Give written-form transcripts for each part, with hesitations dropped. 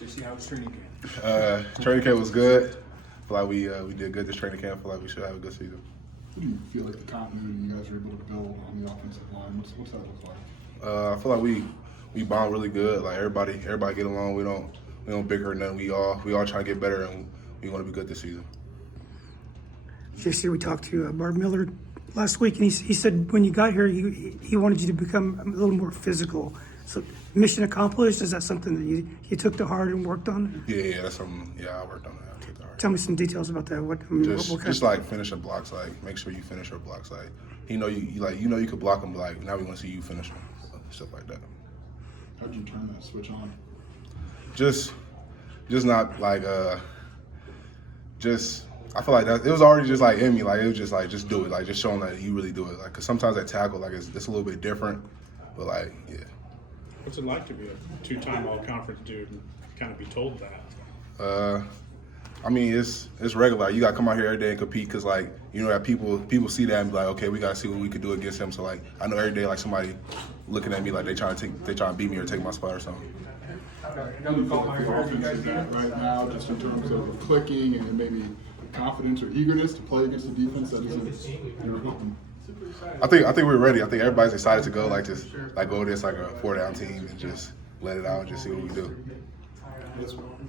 JC, how was training camp? Training camp was good. I feel like we did good this training camp. I feel like we should have a good season. What do you feel like the continuity you guys are able to build on the offensive line? What's that look like? I feel like we bond really good. Like everybody get along. We don't bicker or nothing. We all try to get better, and we want to be good this season. JC, we talked to Barb Miller last week, and he said when you got here, he wanted you to become a little more physical. So mission accomplished. Is that something that you took to heart and worked on? Yeah, that's something. Yeah, I worked on that. I took that hard. Tell me some details about that. What kind Just like finishing blocks. Like make sure you finish your blocks. Like you could block them, but like now we want to see you finish them. Stuff like that. How'd you turn that switch on? Just not like I feel like that it was already just like in me. Like it was just like just do it. Like just showing that you really do it. Like cause sometimes at tackle like it's a little bit different, but like yeah. What's it like to be a two-time all-conference dude and kind of be told that? I mean, it's regular. You got to come out here every day and compete because, like, you know, that people see that and be like, okay, we got to see what we could do against him. So, like, I know every day, like, somebody looking at me like they trying to beat me or take my spot or something. How do you feel like the offense is at right now, just in terms of clicking and maybe confidence or eagerness to play against a defense that isn't your home? I think we're ready. I think everybody's excited to go go against like a 4-down team and just let it out and just see what we do.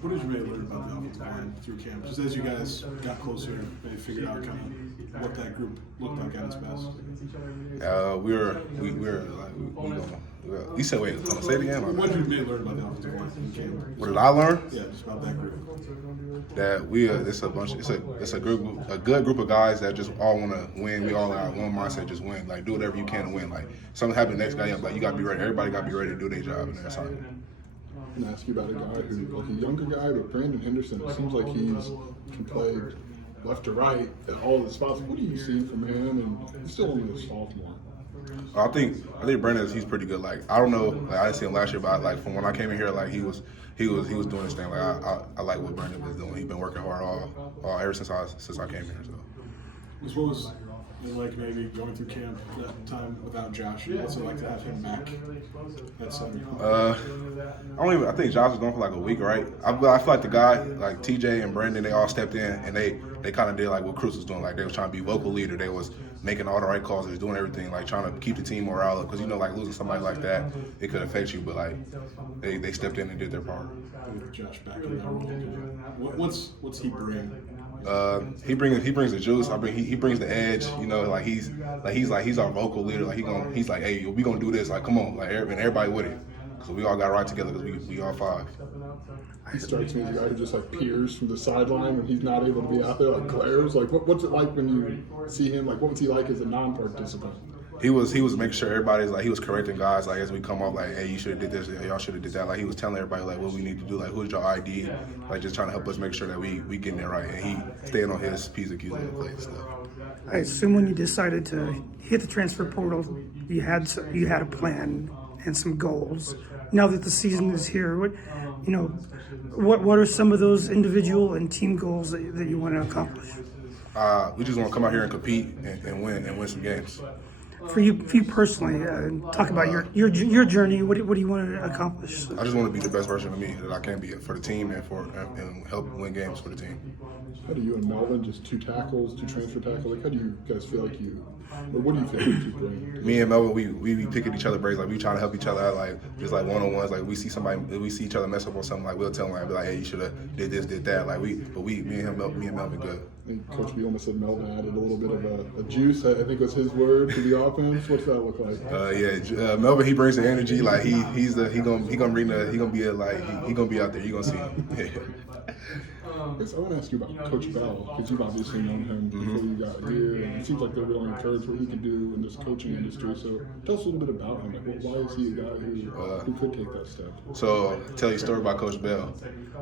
What did you really learn about the offensive line through camp? Just as you guys got closer, maybe figured out kind of what that group looked like at its best. You said wait, say it again. What did you really learn about the offensive line in camp? What did I learn? Yeah, just about that group. That it's a good group of guys that just all want to win. We all got one mindset, just win. Like do whatever you can to win. Like something happen next guy, like you got to be ready. Everybody got to be ready to do their job and their assignment. I'm going to ask you about a guy who, like a younger guy, but Brandon Henderson, it seems like can play left to right at all the spots. What are you seeing from him? And he's still only a sophomore. I think Brandon he's pretty good. Like I don't know, like I didn't see him last year, but like from when I came in here, like he was doing his thing. Like I like what Brandon was doing. He's been working hard all ever since I came here. So. What was it like maybe going through camp that time without Josh? What's it like to have him back at center? I think Josh was gone for like a week, right? I feel like the guy, like TJ and Brandon, they all stepped in and they kind of did like what Cruz was doing. Like they was trying to be vocal leader. They was making all the right calls. They was doing everything, like trying to keep the team morale up. Because you know, like losing somebody like that, it could affect you. But like they stepped in and did their part. With Josh back in that role, what's he bring? He brings the juice. He brings the edge. You know, he's our vocal leader. Like he's like, hey, we gonna do this. Like, come on, like and everybody with it. So we all got to ride together because we all five. He strikes me as a guy who just like peers from the sideline when he's not able to be out there, like glares. Like, what's it like when you see him? Like, what was he like as a non-participant? He was making sure everybody's like he was correcting guys like as we come up like hey you should have did this y'all should have did that like he was telling everybody like what we need to do like who's your ID like just trying to help us make sure that we getting it right and he staying on his P's and Q's and play and stuff. I assume when you decided to hit the transfer portal, you had a plan and some goals. Now that the season is here, what are some of those individual and team goals that you want to accomplish? We just want to come out here and compete and win some games. For you personally, talk about your journey. What do you want to accomplish? I just want to be the best version of me that I can be for the team and help win games for the team. How do you and Melvin, just 2 tackles, 2 transfer tackles, like how do you guys feel like or what do you feel like you bring? Me and Melvin, we be picking each other brains, like we trying to help each other out, like just like one-on-ones, like we see each other mess up on something, like we'll tell them, like be like, hey, you should have did this, did that, like me and Melvin good. I think Coach B almost said Melvin added a little bit of a juice, I think was his word, to the offense. What's that look like? Melvin, he brings the energy, like he gonna bring he gonna be out there, you gonna see him. I want to ask you about Coach Bell, because you've obviously known him before you got here, and it seems like they're really encouraged what he can do in this coaching industry. So tell us a little bit about him. Like, why is he a guy who could take that step? So I'll tell you a story about Coach Bell.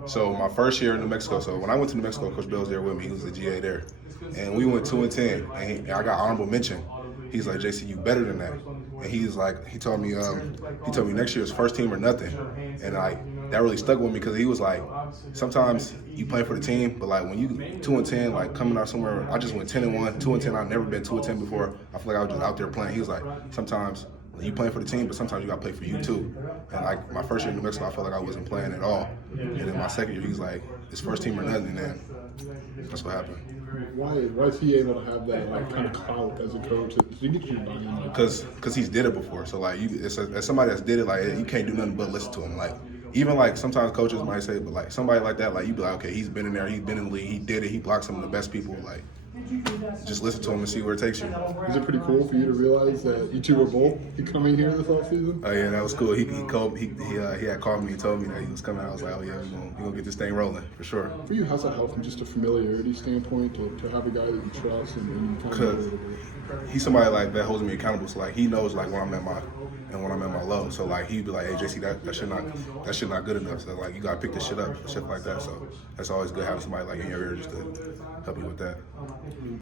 So my first year in New Mexico, so when I went to New Mexico, Coach Bell was there with me. He was the GA there. And we went 2-10, and I got honorable mention. He's like, JC, you better than that. And he told me next year is first team or nothing. And that really stuck with me because he was like, sometimes you play for the team, but like when you 2-10, like coming out somewhere, I just went 10-1, 2-10. I've never been 2-10 before. I feel like I was just out there playing. He was like, sometimes you playing for the team, but sometimes you got to play for you too. And like my first year in New Mexico, I felt like I wasn't playing at all. And then my second year, he's like, it's first team or nothing, and then that's what happened. Why is he able to have that like kind of clout as a coach? Does he get you buy-in? Like, Because he's did it before. So like as somebody that's did it, like you can't do nothing but listen to him. Like even like sometimes coaches might say, but like somebody like that, like you be like, okay, he's been in there, he's been in the league, he did it, he blocked some of the best people. Like just listen to him and see where it takes you. is it pretty cool for you to realize that you two were both coming here this offseason? Oh yeah, that was cool. He called he had called me and told me that he was coming. I was like, oh yeah, we gonna get this thing rolling for sure. For you, how's that help from just a familiarity standpoint to have a guy that you trust and kind Because of he's somebody like that holds me accountable. So like he knows like when I'm at my low. So like he'd be like, hey JC, that shit not good enough. So like you gotta pick this shit up, shit like that. So that's always good having somebody like in your ear just to help you with that.